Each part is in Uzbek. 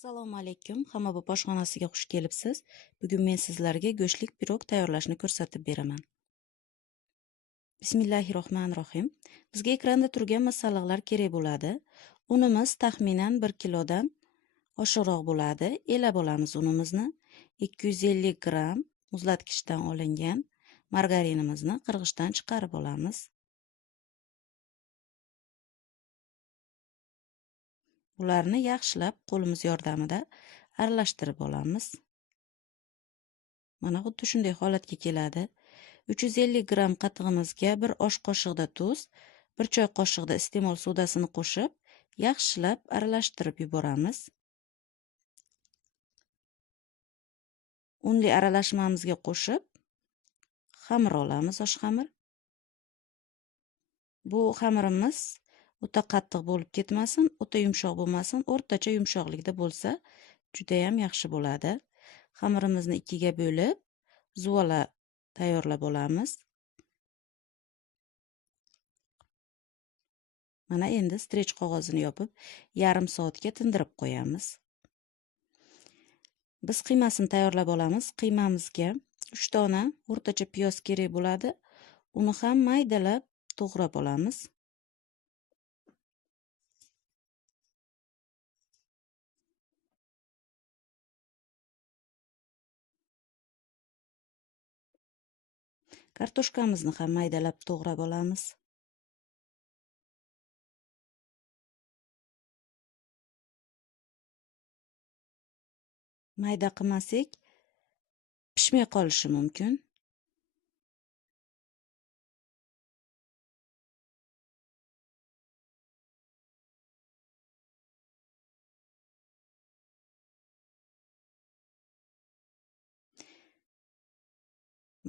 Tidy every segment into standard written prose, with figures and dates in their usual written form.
Assalomu alaykum. Hammabob oshxonasiga xush kelibsiz. Bugun men sizlarga go'shtlik pirog tayyorlashni ko'rsatib beraman. Bismillahirrohmanirrohim. Bizga ekranda turgan masalliqlar kerak bo'ladi. Unimiz taxminan 1 kilodan oshiqroq bo'ladi. Elab olamiz unimizni. 250 gram muzlatgichdan olingan margarinimizni qirg'ichdan chiqarib olamiz. Ularni yaxshilab qo'limiz yordamida aralashtirib olamiz. Mana xuddi shunday holatga keladi. 350 gram qatig'imizga 1 osh qoshiqda tuz, 1 choy qoshiqda iste'mol sodasini qo'shib, yaxshilab aralashtirib yuboramiz. Unli aralashmamizga qo'shib xamir olamiz, osh xamir. Bu xamirimiz o'ta qattiq bo'lib ketmasin, o'ta yumshoq bo'lmasin, o'rtacha yumshoqlikda bo'lsa, juda ham yaxshi bo'ladi. Xamirimizni ikkiga bo'lib, zuvala tayyorlab olamiz. Mana endi strech qog'ozini yopib, yarim soatga tindirib qo'yamiz. Biz qiymasini tayyorlab olamiz. Qiymamizga 3 dona o'rtacha piyoz kerak bo'ladi. Uni ham maydalab to'g'rab olamiz. Kartoshkamizni ham maydalab to'g'rab olamiz. Mayda qilmasak, pishmay qolishi mumkin.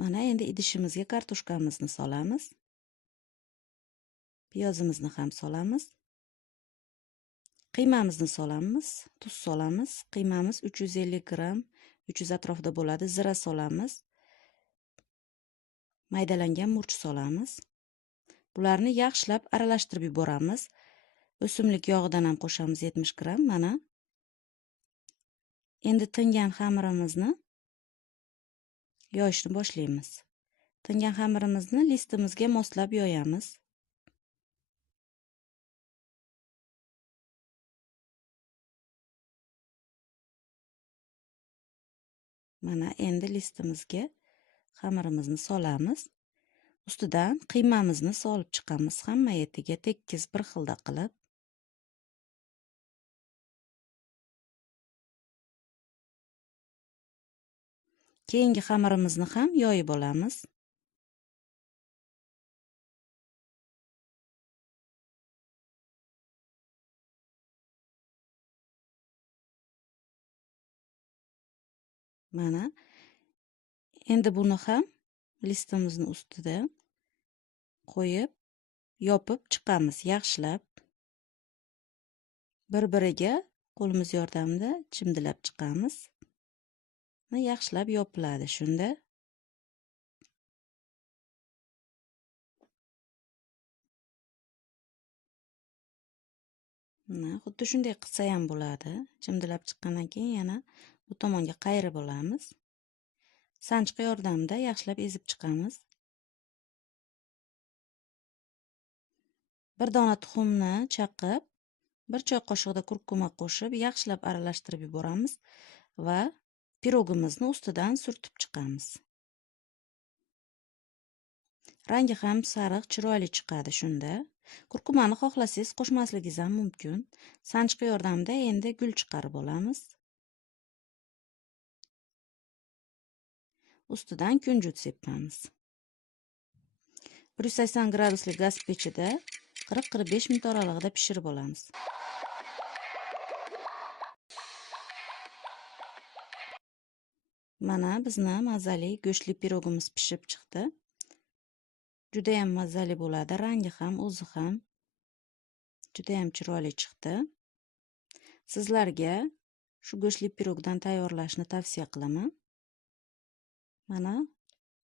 Mana endi idishimizga kartoshkamizni solamiz. Piyozimizni ham solamiz. Qiymamizni solamiz, tuz solamiz. Qiymamiz 350 gram, 300 atrofida bo'ladi. Zira solamiz. Maydalangan murch solamiz. Bularni yaxshilab aralashtirib yuboramiz. O'simlik yog'idan ham qo'shamiz 70 gram. Mana. Endi tingan xamirimizni yoyishni boshlaymiz. Tingan xamirimizni listimizga moslab yoyamiz. Mana endi listimizga xamirimizni solamiz. Ustidan qiymamizni solib chiqamiz hamma etiga tekis bir xilda qilib. Keyingi xamirimizni ham yoyib olamiz. Mana endi buni ham listimizni ustida qo'yib, yopib chiqamiz yaxshilab. Bir-biriga qo'limiz yordamida chimdilab chiqamiz. Yaxshilab yopiladi shunda. Xuddi shunday qilsa ham bo'ladi. Chimdilab chiqqandan keyin yana bu tomonga qayirib olamiz. Sanchqa yordamida yaxshilab ezib chiqamiz. Bir dona tuxumni chaqib, 1 choy qoshiqda kurkuma qo'shib, yaxshilab aralashtirib yuboramiz va pirogimizni ustidan surtib chiqamiz. Rangi ham sariq, chiroyli chiqadi shunda. Kurkumani xohlasangiz qo'shmasligingiz ham mumkin. Sanchqa yordamida endi gul chiqarib olamiz. Ustidan kunjut sepamiz. 180 gradusli gaz pechida 40-45 minut oralig'ida pishirib olamiz. Mana bizni mazali go'shtli pirogimiz pishib chiqdi. Juda ham mazali bo'ladi. Rangi ham, o'zi ham juda ham chiroyli chiqdi. Sizlarga shu go'shtli pirogdan tayyorlashni tavsiya qilaman. Mana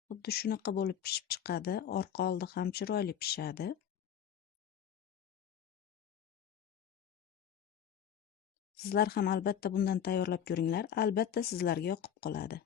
xuddi shunaqa bo'lib pishib chiqadi. Orqa oldi ham chiroyli pishadi. Sizlar ham albatta bundan tayyorlab ko'ringlar. Albatta sizlarga yoqib qoladi.